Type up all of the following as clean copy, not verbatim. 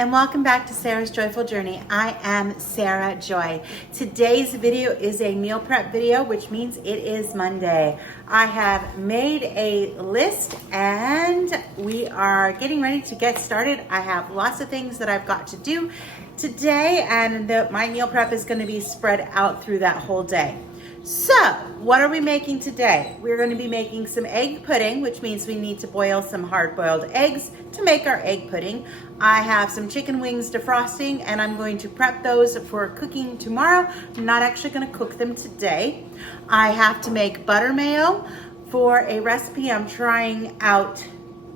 and welcome back to Sarah's Joyful Journey. I am Sarah Joy. Today's video is a meal prep video, which means it is Monday. I have made a list and we are getting ready to get started. I have lots of things that I've got to do today, and my meal prep is going to be spread out through that whole day. So, what are we making today? We're going to be making some egg pudding, which means we need to boil some hard-boiled eggs to make our egg pudding. I have some chicken wings defrosting, and I'm going to prep those for cooking tomorrow. I'm not actually going to cook them today. I have to make butter mayo for a recipe I'm trying out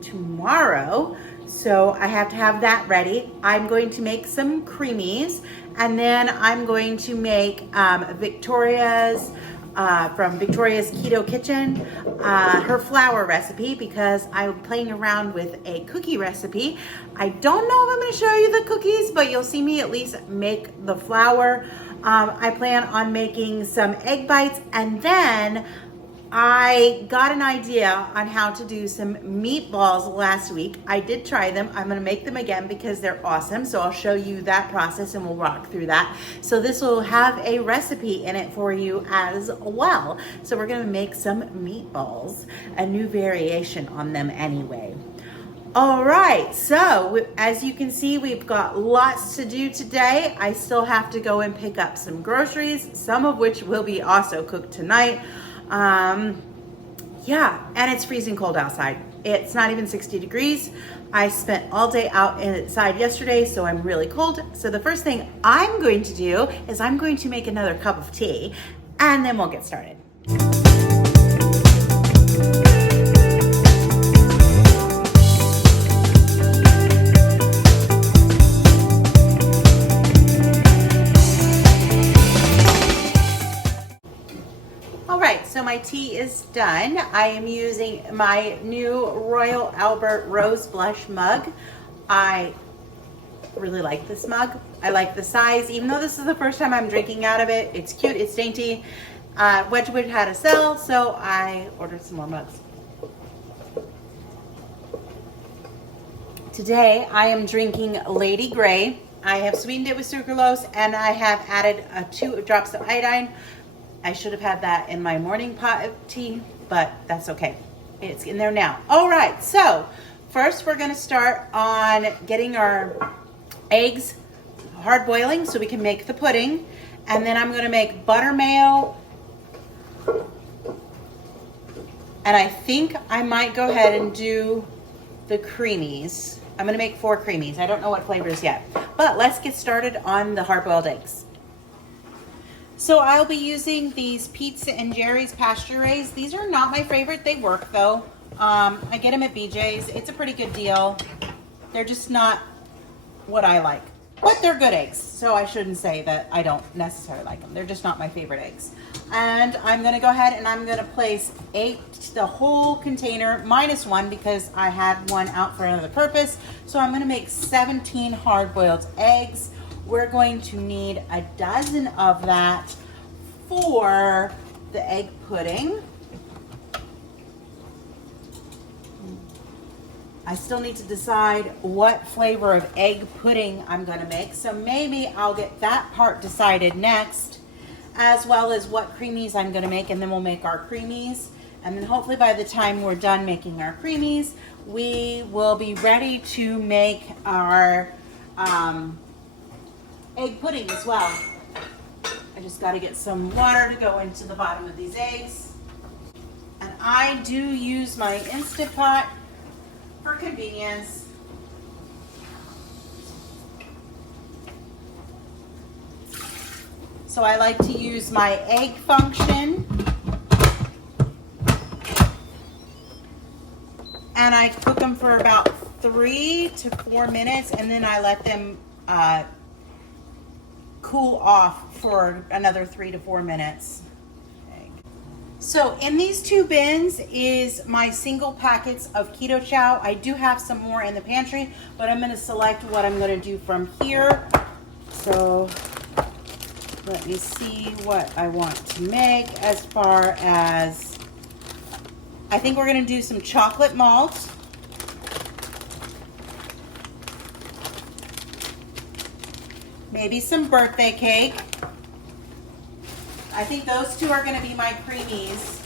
tomorrow, so I have to have that ready. I'm going to make some creamies, and then I'm going to make Victoria's from Victoria's Keto Kitchen, her flour recipe, because I'm playing around with a cookie recipe. I don't know if I'm going to show you the cookies, but you'll see me at least make the flour. I plan on making some egg bites, and then I got an idea on how to do some meatballs last week. I did try them. I'm going to make them again because they're awesome. So I'll show you that process and we'll walk through that. So this will have a recipe in it for you as well. So we're going to make some meatballs, a new variation on them anyway. All right, so as you can see, we've got lots to do today. I still have to go and pick up some groceries, some of which will be also cooked tonight. Yeah, and it's freezing cold outside. It's not even 60 degrees. I spent all day outside yesterday, so I'm really cold. So the first thing I'm going to do is I'm going to make another cup of tea, and then we'll get started. So my tea is done. I am using my new Royal Albert Rose Blush mug. I really like this mug. I like the size, even though this is the first time I'm drinking out of it. It's cute, it's dainty. Wedgwood had a sale, so I ordered some more mugs. Today I am drinking Lady Grey. I have sweetened it with sucralose, and I have added 2 drops of iodine. I should have had that in my morning pot of tea, but that's okay. It's in there now. All right, so first we're gonna start on getting our eggs hard boiling so we can make the pudding. And then I'm gonna make butter mayo. And I think I might go ahead and do the creamies. I'm gonna make 4 creamies. I don't know what flavors yet, but let's get started on the hard boiled eggs. So I'll be using these Pete's and Jerry's pasture raised. These are not my favorite. They work though. I get them at BJ's. It's a pretty good deal. They're just not what I like, but they're good eggs. So I shouldn't say that I don't necessarily like them. They're just not my favorite eggs. And I'm gonna go ahead and I'm gonna place 8, the whole container minus 1 because I had one out for another purpose. So I'm gonna make 17 hard-boiled eggs. We're going to need a dozen of that for the egg pudding. I still need to decide what flavor of egg pudding I'm going to make, so maybe I'll get that part decided next, as well as what creamies I'm going to make, and then we'll make our creamies. And then hopefully by the time we're done making our creamies, we will be ready to make our egg pudding as well. I just got to get some water to go into the bottom of these eggs. And I do use my Instant Pot for convenience. So I like to use my egg function. And I cook them for about 3 to 4 minutes, and then I let them cool off for another 3 to 4 minutes. Okay. So in these 2 bins is my single packets of keto chow. I do have some more in the pantry, but I'm going to select what I'm going to do from here. So let me see what I want to make. As far as, I think we're going to do some chocolate malt. maybe some birthday cake. I think those two are gonna be my creamies.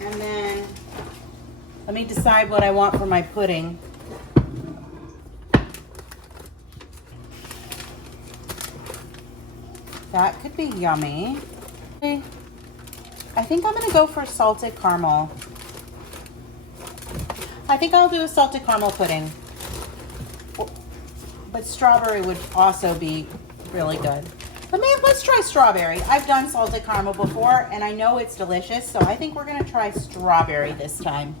And then let me decide what I want for my pudding. That could be yummy. I think I'm gonna go for salted caramel. I think I'll do a salted caramel pudding. But strawberry would also be really good. Let's try strawberry. I've done salted caramel before and I know it's delicious, so I think we're gonna try strawberry this time.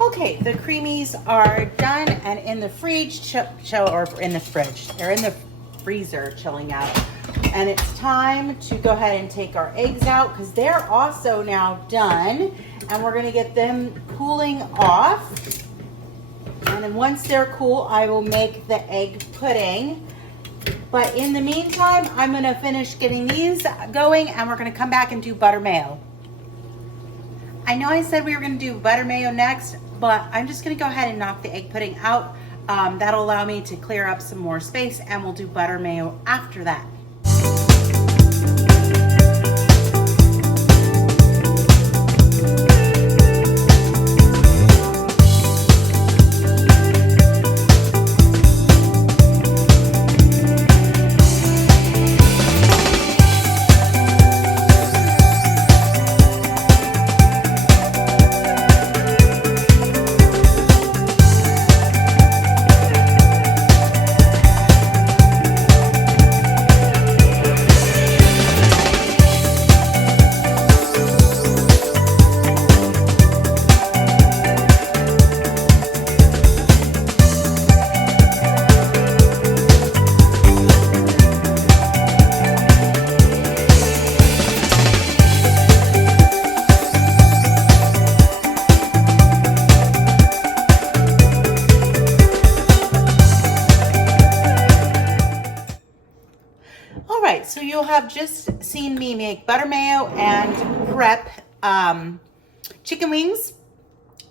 Okay, the creamies are done and in the fridge, or in the fridge. They're in the freezer chilling out. And it's time to go ahead and take our eggs out because they're also now done. And we're gonna get them cooling off. And then once they're cool, I will make the egg pudding. But in the meantime, I'm gonna finish getting these going and we're gonna come back and do butter mayo. I know I said we were gonna do butter mayo next, but I'm just gonna go ahead and knock the egg pudding out. That'll allow me to clear up some more space and we'll do butter mayo after that. So you'll have just seen me make butter mayo and prep chicken wings.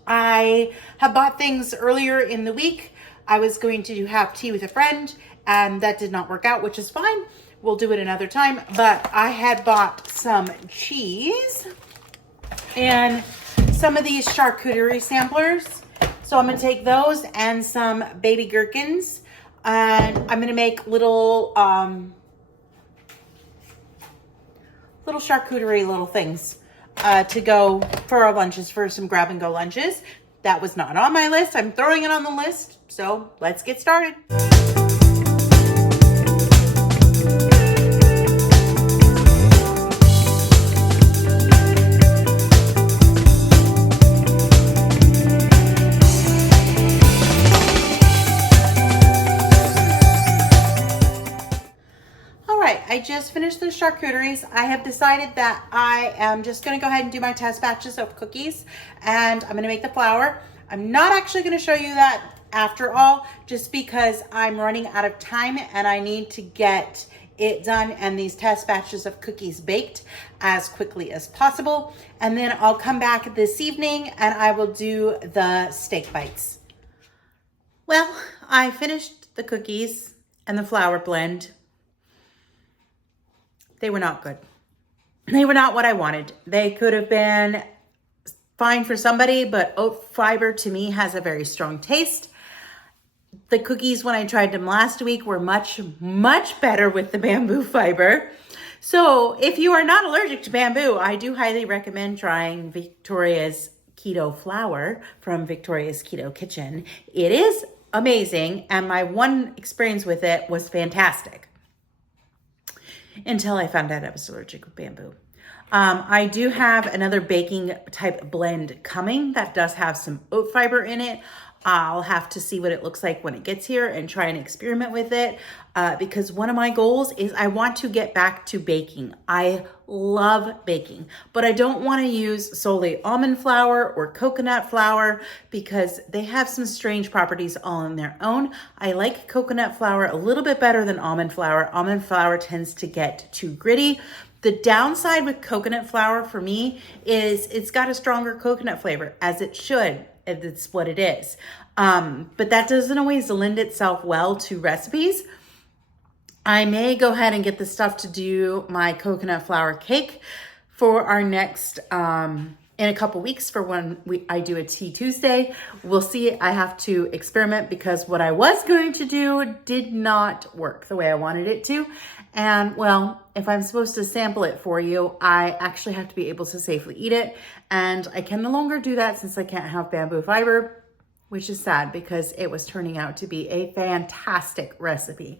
I have bought things earlier in the week. I was going to have tea with a friend and that did not work out, which is fine. We'll do it another time. But I had bought some cheese and some of these charcuterie samplers. So I'm gonna take those and some baby gherkins and I'm gonna make little charcuterie little things to go for our lunches, for some grab and go lunches. That was not on my list. I'm throwing it on the list. So let's get started. I just finished the charcuteries. I have decided that I am just gonna go ahead and do my test batches of cookies and I'm gonna make the flour. I'm not actually gonna show you that after all, just because I'm running out of time and I need to get it done and these test batches of cookies baked as quickly as possible. And then I'll come back this evening and I will do the steak bites. Well, I finished the cookies and the flour blend. They were not good. They were not what I wanted. They could have been fine for somebody, but oat fiber to me has a very strong taste. The cookies, when I tried them last week, were much, much better with the bamboo fiber. So if you are not allergic to bamboo, I do highly recommend trying Victoria's Keto flour from Victoria's Keto Kitchen. It is amazing, and my one experience with it was fantastic. Until I found out I was allergic to bamboo. I do have another baking type blend coming that does have some oat fiber in it. I'll have to see what it looks like when it gets here and try and experiment with it, because one of my goals is I want to get back to baking. I love baking, but I don't want to use solely almond flour or coconut flour because they have some strange properties all on their own. I like coconut flour a little bit better than almond flour. Almond flour tends to get too gritty. The downside with coconut flour for me is it's got a stronger coconut flavor, as it should. It's what it is. But that doesn't always lend itself well to recipes. I may go ahead and get the stuff to do my coconut flour cake for our next, in a couple weeks for when I do a Tea Tuesday. We'll see. I have to experiment because what I was going to do did not work the way I wanted it to. And well, if I'm supposed to sample it for you, I actually have to be able to safely eat it. And I can no longer do that since I can't have bamboo fiber, which is sad because it was turning out to be a fantastic recipe.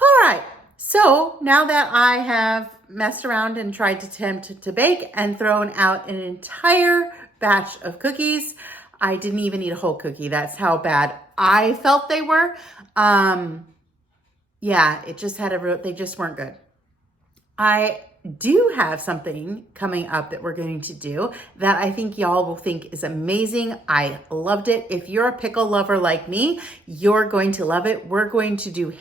All right, so now that I have messed around and tried to attempt to bake and thrown out an entire batch of cookies, I didn't even eat a whole cookie. That's how bad I felt they were. Yeah, it just had they just weren't good. I do have something coming up that we're going to do that I think y'all will think is amazing. I loved it. If you're a pickle lover like me, you're going to love it. We're going to do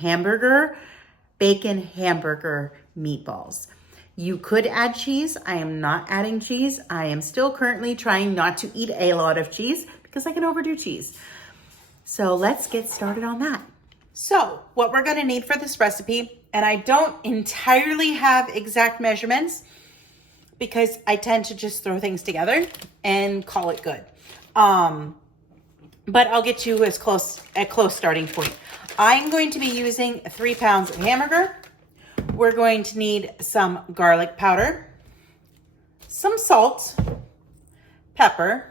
bacon hamburger meatballs. You could add cheese. I am not adding cheese. I am still currently trying not to eat a lot of cheese because I can overdo cheese. So let's get started on that. So what we're going to need for this recipe, and I don't entirely have exact measurements because I tend to just throw things together and call it good. But I'll get you a close starting point. I'm going to be using 3 pounds of hamburger. We're going to need some garlic powder, some salt, pepper,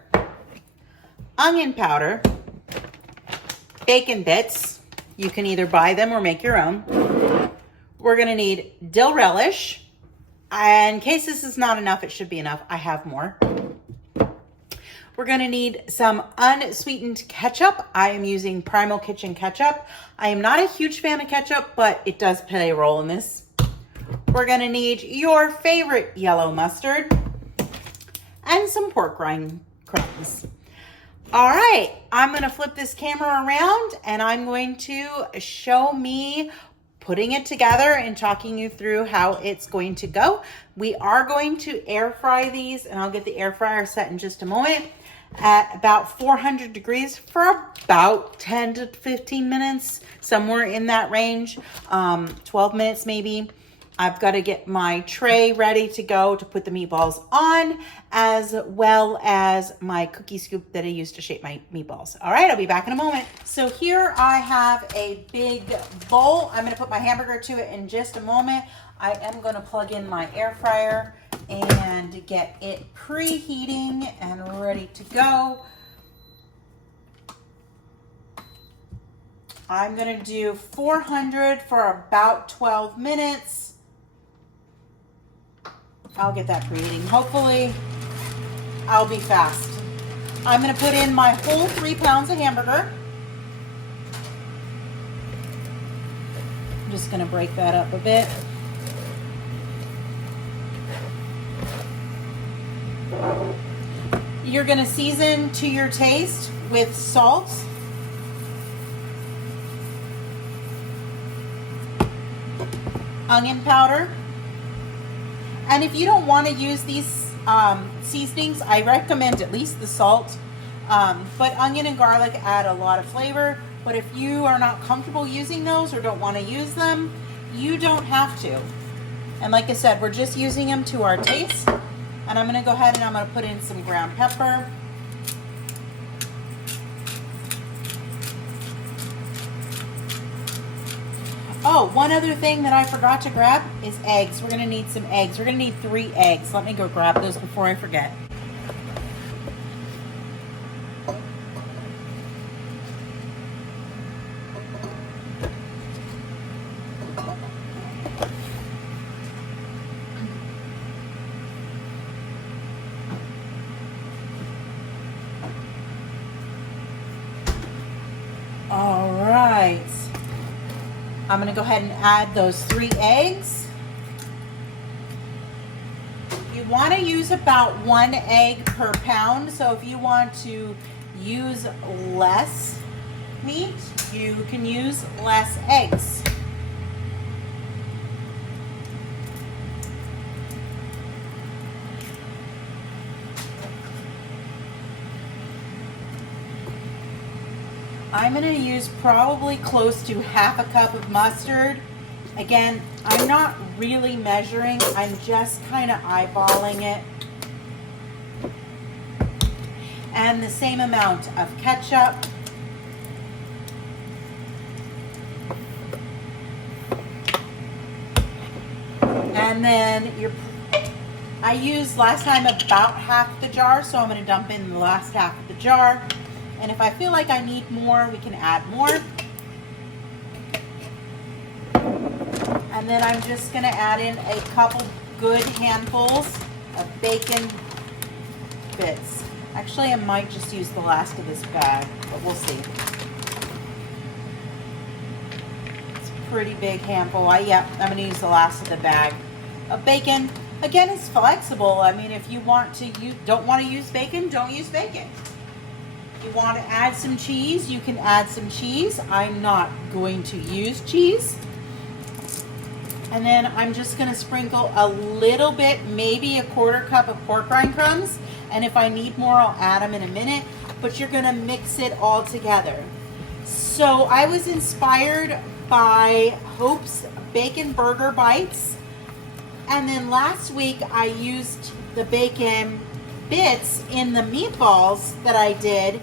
onion powder, bacon bits. You can either buy them or make your own. We're gonna need dill relish. And in case this is not enough, it should be enough. I have more. We're gonna need some unsweetened ketchup. I am using Primal Kitchen ketchup. I am not a huge fan of ketchup, but it does play a role in this. We're gonna need your favorite yellow mustard and some pork rind crumbs. All right, I'm gonna flip this camera around and I'm going to show me putting it together and talking you through how it's going to go. We are going to air fry these, and I'll get the air fryer set in just a moment, at about 400 degrees for about 10 to 15 minutes, somewhere in that range, 12 minutes maybe. I've got to get my tray ready to go to put the meatballs on, as well as my cookie scoop that I used to shape my meatballs. All right, I'll be back in a moment. So here I have a big bowl. I'm going to put my hamburger to it in just a moment. I am going to plug in my air fryer and get it preheating and ready to go. I'm going to do 400 for about 12 minutes. I'll get that preheating. Hopefully, I'll be fast. I'm going to put in my whole 3 pounds of hamburger. I'm just going to break that up a bit. You're going to season to your taste with salt, onion powder. And if you don't want to use these seasonings, I recommend at least the salt. But onion and garlic add a lot of flavor. But if you are not comfortable using those or don't want to use them, you don't have to. And like I said, we're just using them to our taste. And I'm going to go ahead and I'm going to put in some ground pepper. Oh, one other thing that I forgot to grab is eggs. We're going to need some eggs. We're going to need 3 eggs. Let me go grab those before I forget. I'm gonna go ahead and add those 3 eggs. You wanna use about 1 egg per pound, so if you want to use less meat, you can use less eggs. I'm gonna use probably close to half a cup of mustard. Again, I'm not really measuring, I'm just kind of eyeballing it. And the same amount of ketchup. And then I used last time about half the jar, so I'm gonna dump in the last half of the jar. And if I feel like I need more, we can add more. And then I'm just gonna add in a couple good handfuls of bacon bits. Actually, I might just use the last of this bag, but we'll see. It's a pretty big handful. I'm gonna use the last of the bag of bacon. Again, it's flexible. I mean, if you don't want to use bacon, don't use bacon. If you want to add some cheese, you can add some cheese. I'm not going to use cheese. And then I'm just going to sprinkle a little bit, maybe a 1/4 cup of pork rind crumbs. And if I need more, I'll add them in a minute. But you're going to mix it all together. So I was inspired by Hope's Bacon Burger Bites. And then last week I used the bacon bits in the meatballs that I did,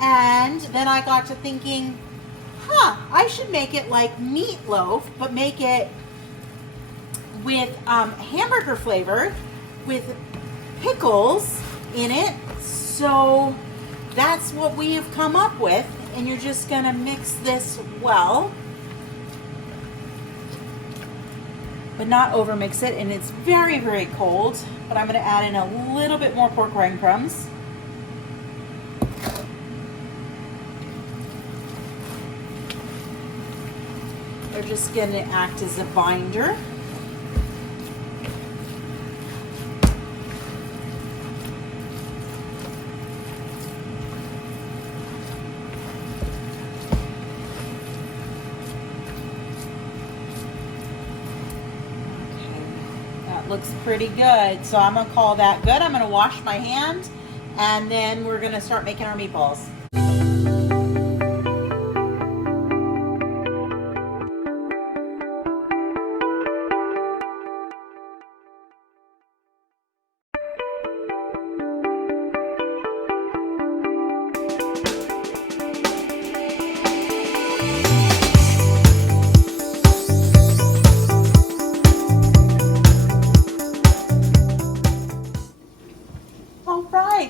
and then I got to thinking, I should make it like meatloaf, but make it with hamburger flavor with pickles in it. So that's what we have come up with, and you're just gonna mix this well, but not over mix it. And it's very, very cold, but I'm gonna add in a little bit more pork rind crumbs. They're just gonna act as a binder. Looks pretty good, so I'm gonna call that good. I'm gonna wash my hand, and then we're gonna start making our meatballs.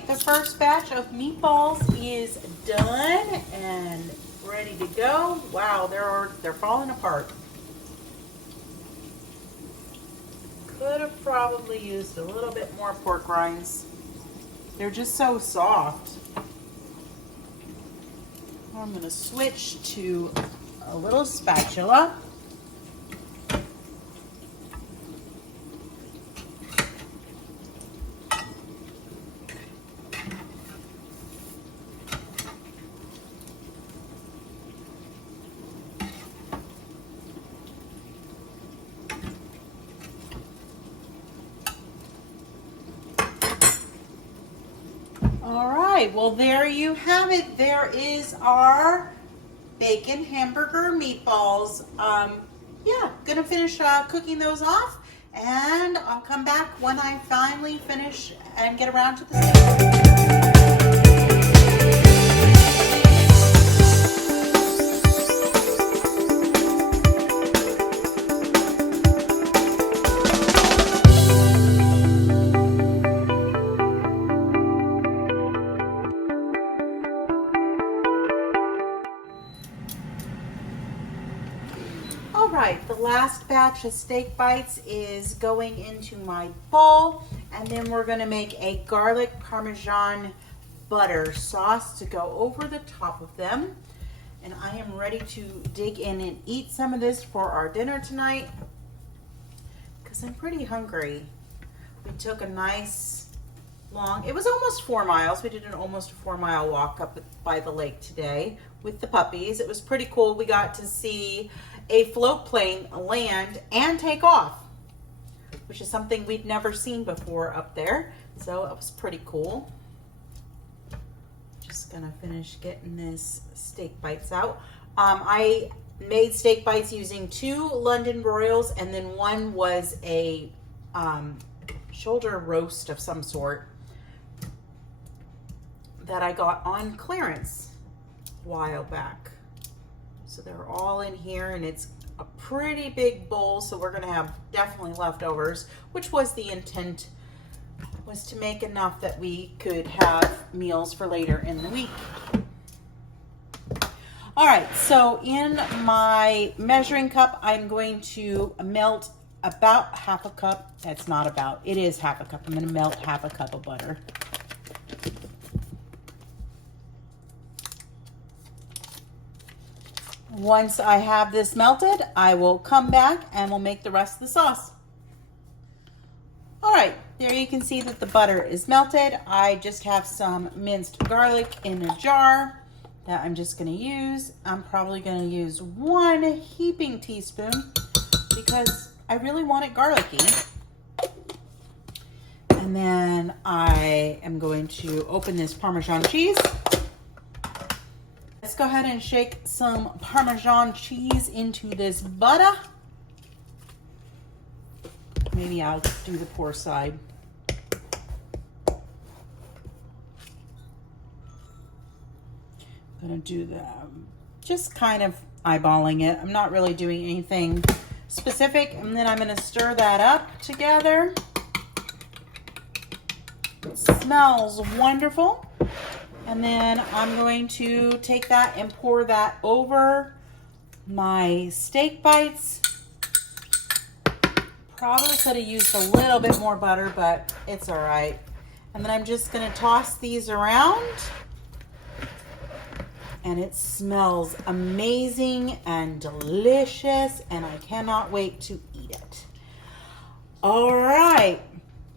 The first batch of meatballs is done and ready to go. Wow, they're falling apart. Could have probably used a little bit more pork rinds. They're just so soft. I'm going to switch to a little spatula. All right, well, there you have it. There is our bacon hamburger meatballs. Yeah, gonna finish cooking those off, and I'll come back when I finally finish and get around to the steak. All right, the last batch of steak bites is going into my bowl, and then we're gonna make a garlic parmesan butter sauce to go over the top of them. and I am ready to dig in and eat some of this for our dinner tonight because I'm pretty hungry. We took a nice long, it was almost 4 miles. We did an almost 4-mile walk up by the lake today with the puppies. It was pretty cool. We got to see a float plane land and take off, which is something we'd never seen before up there. So it was pretty cool. Just gonna finish getting this steak bites out. I made steak bites using 2 London broils, and then one was a shoulder roast of some sort that I got on clearance a while back. So they're all in here, and it's a pretty big bowl, so we're gonna have definitely leftovers, which was the intent, was to make enough that we could have meals for later in the week. All right, so in my measuring cup, I'm going to melt about half a cup. That's not about, it is half a cup. I'm gonna melt half a cup of butter. Once I have this melted, I will come back and we'll make the rest of the sauce. All right, there you can see that the butter is melted. I just have some minced garlic in a jar that I'm just gonna use. I'm probably gonna use 1 heaping teaspoon because I really want it garlicky. And then I am going to open this Parmesan cheese. Let's go ahead and shake some Parmesan cheese into this butter. Maybe I'll do the poor side. I'm gonna do the, just kind of eyeballing it. I'm not really doing anything specific. And then I'm gonna stir that up together. It smells wonderful. And then I'm going to take that and pour that over my steak bites. Probably could have used a little bit more butter, but it's all right. And then I'm just gonna toss these around. And it smells amazing and delicious, and I cannot wait to eat it. All right.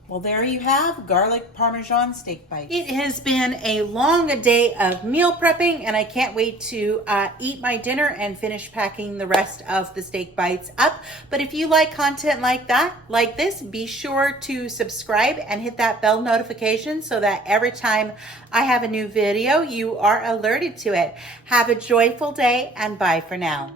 Well, there you have garlic Parmesan steak bites. It has been a long day of meal prepping, and I can't wait to eat my dinner and finish packing the rest of the steak bites up. But if you like content like that, like this, be sure to subscribe and hit that bell notification so that every time I have a new video, you are alerted to it. Have a joyful day, and bye for now.